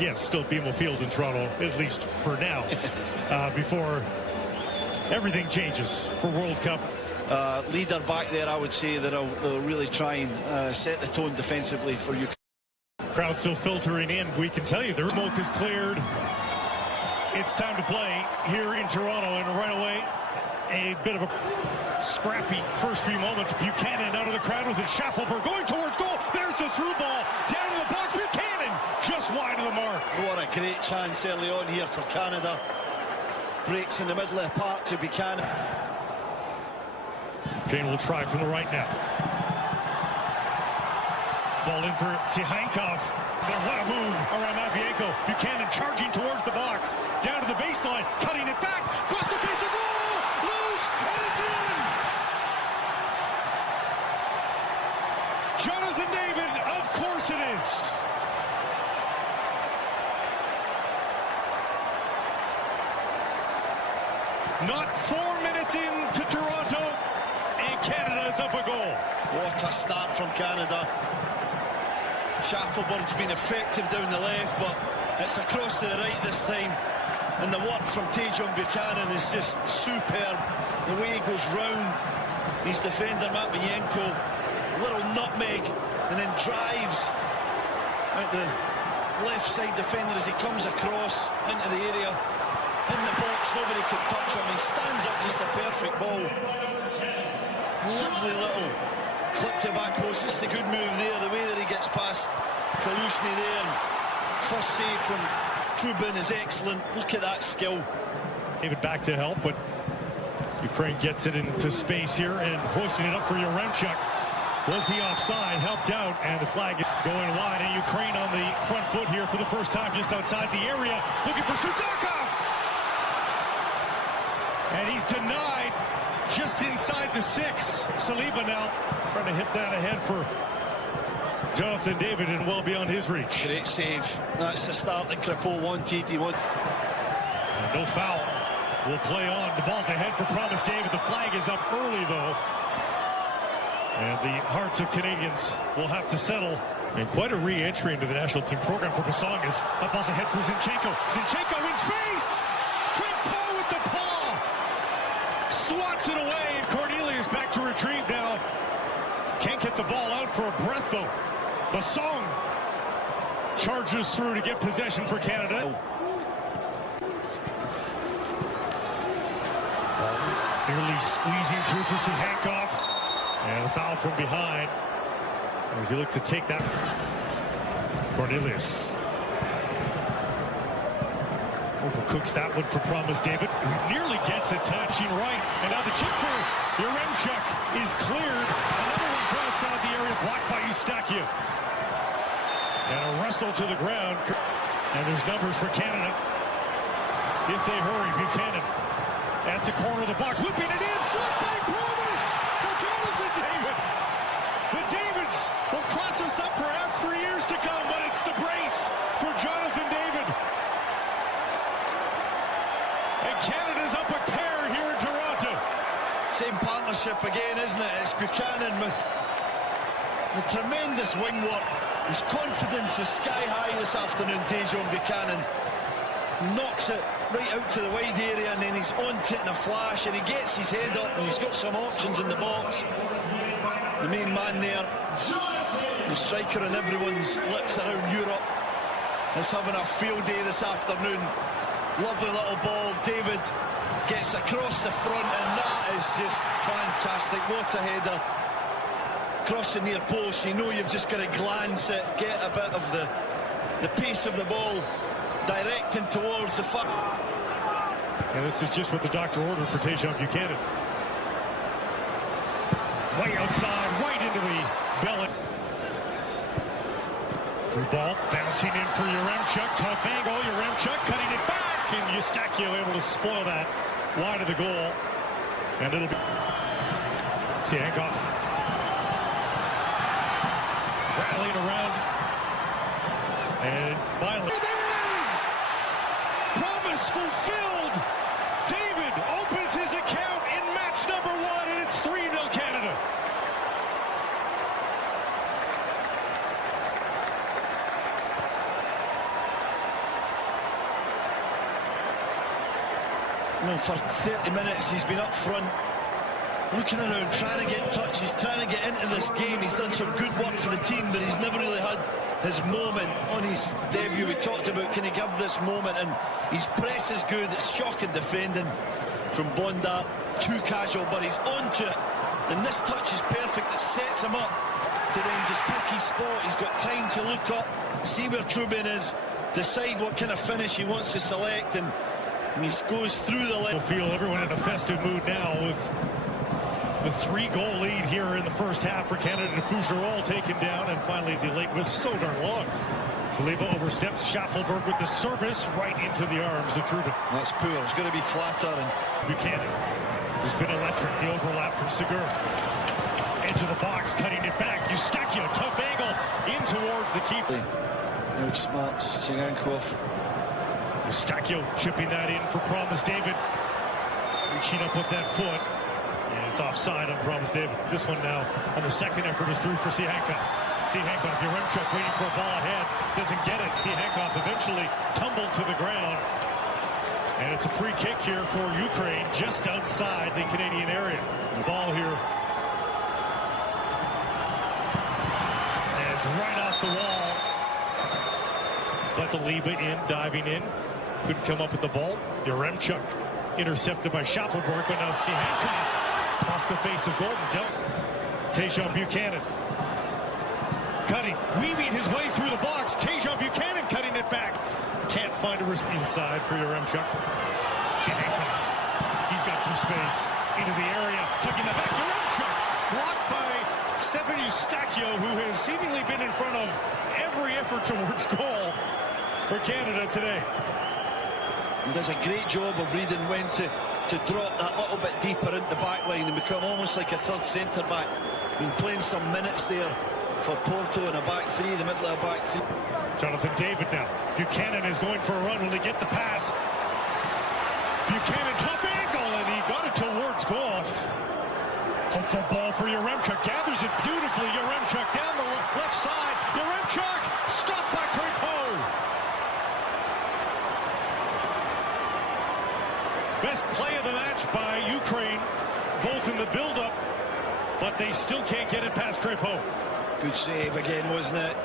Yes, still BMO Field in Toronto, at least for now, before everything changes for World Cup. Leader back there, I would say, that they'll really try and set the tone defensively for you. Crowd still filtering in. We can tell you the smoke is cleared. It's time to play here in Toronto, and right away, a bit of a scrappy first few moments. Buchanan out of the crowd with his Schaffelberg going towards goal. There's the through ball down to the box. Buchanan just wide of the mark. What a great chance early on here for Canada. Breaks in the middle of the park to Buchanan. Jane will try from the right now. Ball in for Sihankov. Then what a move around Matvienko. Buchanan charging towards the box. Down to the baseline, cutting it back. Cross the face of goal. Loose, and it's in. Jonathan David, of course it is. Not 4 minutes into Toronto, and Canada is up a goal. What a start from Canada. Schaffelberg's been effective down the left, but it's across to the right this time. And the work from Tajon Buchanan is just superb. The way he goes round his defender, Matvienko, little nutmeg, and then drives at the left side defender as he comes across into the area. In the box, nobody could touch him. He stands up, just a perfect ball. Lovely little clip to back post. This is a good move there, the way that he gets past Kalushny there. First save from Trubin is excellent. Look at that skill. David back to help, but Ukraine gets it into space here and hoisting it up for Yaremchuk. Was he offside? Helped out, and the flag is going wide, and Ukraine on the front foot here for the first time just outside the area. Looking for Sudakov! And he's denied just inside the 6. Saliba now trying to hit that ahead for Jonathan David and well beyond his reach. Great save. That's the start that Kripo wanted. And no foul. Will play on. The ball's ahead for Promise David. The flag is up early, though. And the hearts of Canadians will have to settle. And quite a re-entry into the national team program for Basongas. That ball's ahead for Zinchenko. Zinchenko in space! Kripo with the paw! Swats it away, and Cornelius back to retrieve now. Can't get the ball out for a breath, though. Basong charges through to get possession for Canada. Nearly squeezing through for Sihankov. And a foul from behind as he looked to take that. Cornelius overcooks that one for Promise David, who nearly gets it, touching right. And now the chip for Yaremchuk is cleared. Another one from outside the area, blocked by Eustaquio. And a wrestle to the ground. And there's numbers for Canada if they hurry. Buchanan at the corner of the box, whipping it in, flipped by Promise to Jonathan David. The Davids will cross us up perhaps for years to come, but it's the brace for Jonathan David. And Canada's up a pair here in Toronto. Same partnership again, isn't it? It's Buchanan with the tremendous wing work. His confidence is sky high this afternoon. Tajon Buchanan knocks it right out to the wide area, and then he's onto it in a flash, and he gets his head up, and he's got some options in the box. The main man there, the striker on everyone's lips around Europe, is having a field day this afternoon. Lovely little ball. David gets across the front, and that is just fantastic. What a header. Across the near post, you know you've just got to glance it, get a bit of the pace of the ball, directing towards the front. And this is just what the doctor ordered for Tajon Buchanan. Way outside, right into the belly. Through ball, bouncing in for Yaremchuk. Tough angle, Yaremchuk cutting it back, and Eustaquio able to spoil that wide of the goal. And it'll be Sihankov rallying around. And finally, there it is! Promise fulfilled! David opens his account in match number 1, and it's 3-0 Canada. Well, for 30 minutes he's been up front, looking around, trying to get touches, trying to get into this game. He's done some good work for the team, but he's never really had his moment on his debut. We talked about, can he give this moment, and his press is good. It's shocking defending from Bonda, too casual, but he's onto it, and this touch is perfect. It sets him up to then just pick his spot. He's got time to look up, see where Trubin is, decide what kind of finish he wants to select, and he goes through the leg. We'll feel everyone in a festive mood now with the 3-goal lead here in the first half for Canada. Fougerolles taken down, and finally the late was so darn long. Saliba oversteps Schaffelberg with the service right into the arms of Trubin. That's poor. It's going to be flatter. And Buchanan, who's been electric. The overlap from Segur. Edge of the box, cutting it back. Eustachio, tough angle in towards the keeper. Outsmarts Tsigankov. Eustachio chipping that in for Promise David. Reaching up with that foot. And it's offside on Promise David. This one now on the second effort is through for Tsigankov. Tsigankov, Yaremchuk waiting for a ball ahead. Doesn't get it. Tsigankov eventually tumbled to the ground. And it's a free kick here for Ukraine just outside the Canadian area. The ball here. And it's right off the wall. But Saliba in, diving in. Couldn't come up with the ball. Yaremchuk intercepted by Schaffelberg, but now Tsigankov across the face of Golden dealt. Tajon Buchanan cutting, weaving his way through the box. Tajon Buchanan cutting it back. Can't find a risk inside for Yaremchuk. Tsigankov, he's got some space into the area, tucking it back. Yaremchuk blocked by Stefan Eustachio, who has seemingly been in front of every effort towards goal for Canada today. He does a great job of reading when to drop that little bit deeper into the back line and become almost like a third centre back. Been playing some minutes there for Porto in a back three, the middle of a back three. Jonathan David now. Buchanan is going for a run. Will he get the pass? Buchanan, tough angle, and he got it towards goal. Hopeful ball for Yaremchuk. Gathers it beautifully. Yaremchuk down the left side. Yaremchuk stopped by Crépeau. Best play of the match by Ukraine, both in the build-up, but they still can't get it past Crépeau. Good save again, wasn't it?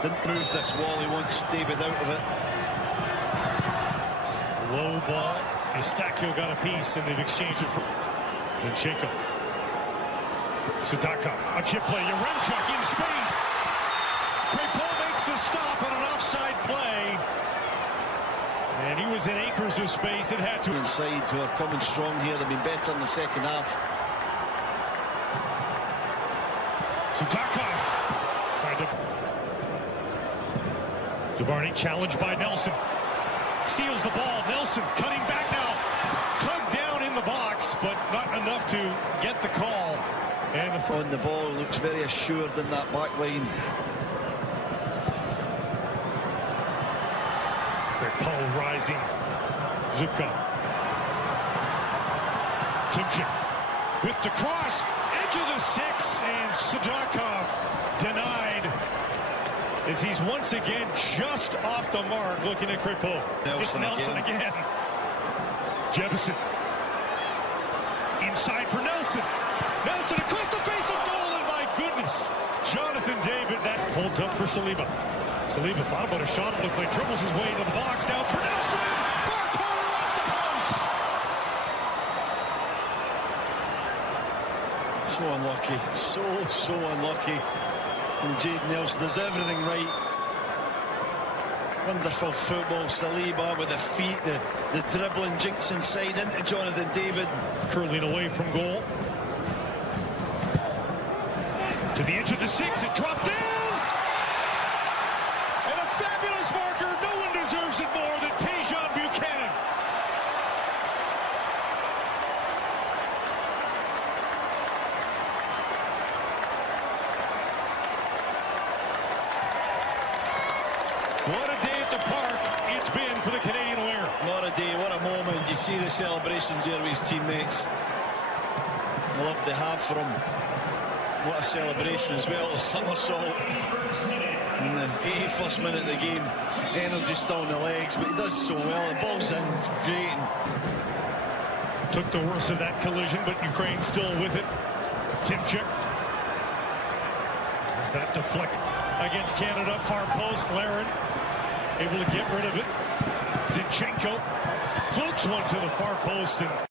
Didn't move this wall. He wants David out of it. Low ball. Eustachio got a piece, and they've exchanged it for Zinchenko. Sudakov, a chip play. Yaremchuk in space. Crépeau makes the stop on an offside play. And he was in acres of space. It had to. Inside, who are coming strong here. They've been better in the second half. Sudakov tried to. Dubarny challenged by Nelson. Steals the ball. Nelson cutting back now. Tugged down in the box, but not enough to get the call. And on the ball, looks very assured in that back line. Crépeau rising. Zubka. Timchin with the cross. Edge of the six, and Sudakov denied as he's once again just off the mark. Looking at Crépeau. It's Nelson again. Jebison. Inside for Nelson. Nelson across the face of goal, and my goodness, Jonathan David, that holds up for Saliba. Saliba thought about a shot. It looked like dribbles his way into the box. Now it's for Nelson. Far corner off the post. So unlucky. So unlucky from Jayden Nelson. Does everything right. Wonderful football. Saliba with the feet, the dribbling, jinks inside into Jonathan David. Curling away from goal. To the edge of the six. It dropped down. And a fabulous marker. No one deserves it more than Tajon Buchanan. What a day at the park it's been for the Canadian winger. What a day, what a moment. You see the celebrations there with his teammates. The love they have for him. What a celebration as well, the somersault. In the 81st minute of the game, energy still in the legs, but he does so well. The ball's in, it's great. Took the worst of that collision, but Ukraine still with it. Timchuk. As that deflect against Canada, far post, Larin able to get rid of it. Zinchenko floats one to the far post, and